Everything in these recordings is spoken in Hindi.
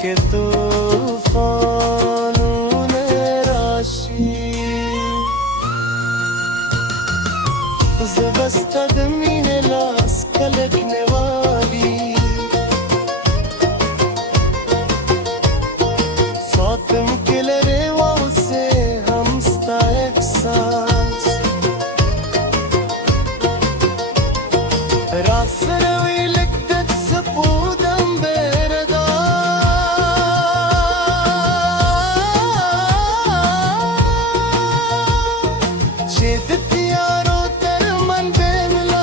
के तूफानों ने राशि ज़बस्ता ज़मीन लास कलकने वाली सातम के लरे से हमस्ता एक सांस रास रवी लगत सपूदम बेरदा शेद तियारो तर मन बेन ला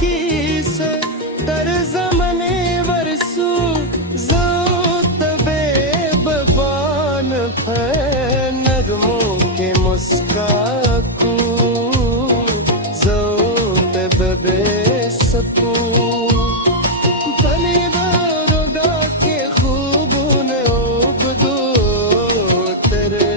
किसे तर ज़माने वरसू ज़ोत बेबबान नगमों के मुस्काकू ज़ोत बबे सकू तने दारोगा के खूब ने उबदो तेरे